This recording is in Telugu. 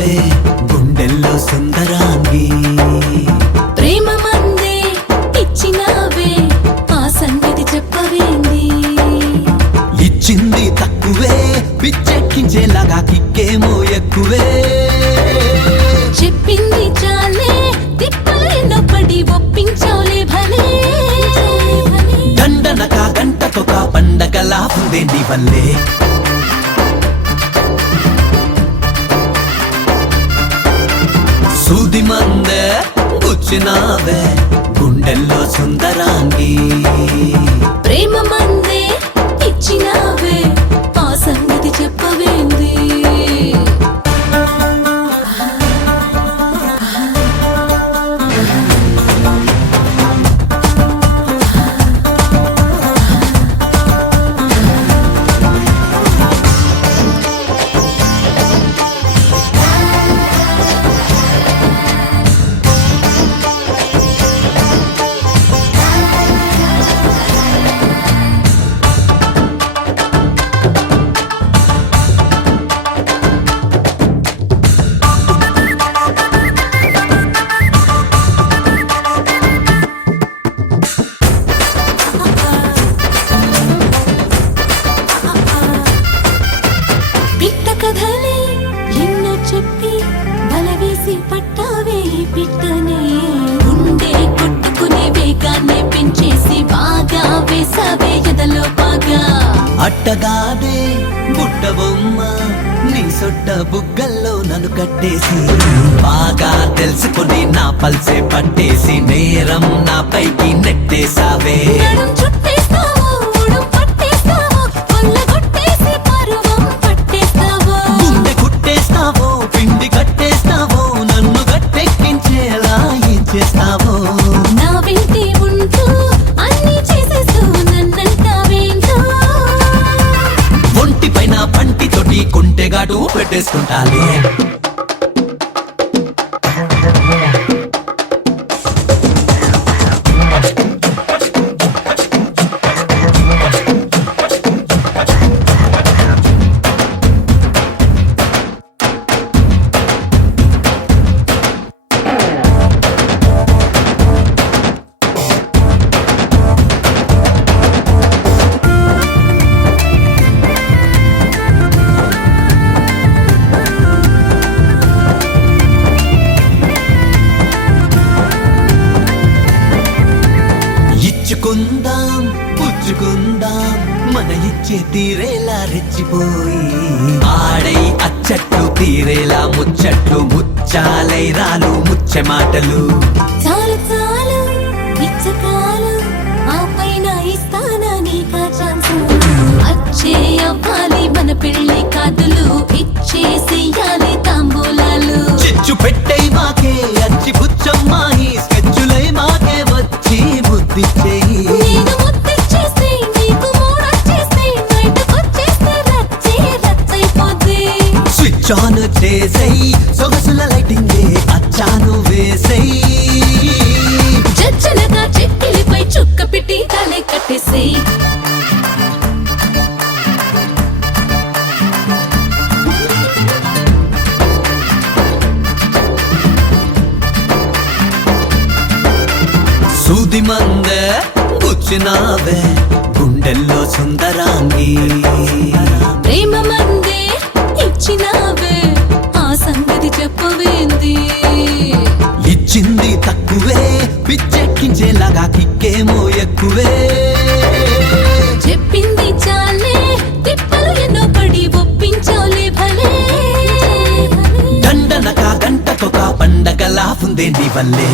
ఇచ్చినావే గుండెల్లో సుందరాంగి ప్రేమ మందే ఇచ్చినావే ఆ సంగతి చెప్పవేంది ఇచ్చింది తక్కువే పిచ్చెక్కించేలాగా కిక్కేమో ఎక్కువే చెప్పింది చాలే తిప్పలేనో పడి ఒప్పించావులే భలే దండనక గంటకొక పండగలా ఉందే నీ వల్లే సూది మందే గుచ్చినావే గుండెల్లో సుందరాంగి ప్రేమ మందే ఇచ్చినావే ఆ సంగతి చెప్పవేంది కథలే ఎన్నో చెప్పి బలవేసి పట్టావే పిట్టనే గుండె కొట్టుకునే వేగాన్ని పెంచేసి బాగా వేసావే ఎదలో బాగా అట్టగాదే బుట్ట బొమ్మ నీ సొట్ట బుగ్గల్లో నన్ను కట్టేసి బాగా తెలుసుకుని నా పల్సే పట్టేసి నేరం నా పైకి నెట్టేసావే నడుం చుట్టేస్తావో ఉడుం పట్టేస్తావో కొల్లగొట్టేసి పరువం పట్టేస్తావో గుండె కుట్టేస్తావో పిండి కట్టేస్తావో నన్ను గట్టెక్కించేలా ఏం చేస్తావో నా వెంటే ఉంటూ అన్ని చేసేస్తూ నన్నంటావేంటో ఒంటి పైన పంటితోటి కొంటెగాటు పెట్టేసుకుంటాలే ఇచ్చుకుందాం పుచ్చుకుందాం మన ఇచ్చే తీరేలా రెచ్చిపోయి ఆడై అచ్చట్లు తీరేలా ముచ్చట్లు ముచ్చాలై రాలు ముచ్చే మాటలు చాలు చాలు ఇచ్చకాలు ఆ పైన ఇస్తానా నీకా ఛాన్స్ అచ్చే అవ్వాలి మన పెళ్లి కాదులు ఇచ్చేసేయాలి తాంబూలాలు చిచ్చు పెట్టై మాకే అచ్చి పుచ్చమ్మాయి స్కెచ్చులై మాకే వచ్చి బుద్ధిచ్చేయి నేను ముద్దిచ్చేస్తే నీకు మూడొచ్చేస్తే బయటకొచ్చేస్తే రచ్చే రచ్చైపోద్ది స్విచ్ ఆన్ చేసై సొగసుల లైటింగే అచ్చాను వేసై జజ్జనగా చెక్కిలిపై చుక్క పెట్టి తలే కట్టేసేయ్ సూది మందే గుచ్చినావే గుండెల్లో సుందరాంగి ప్రేమ మందే ఇచ్చినావే ఆ సంగతి చెప్పవేంది ఇచ్చింది తక్కువే పిచ్చెక్కించేలాగా కిక్కేమో ఎక్కువే చెప్పింది చాలే తిప్పలు ఎన్నో పడి ఒప్పించావులే భలే దండనక గంటకొక పండగలా ఉందే నీ వల్లే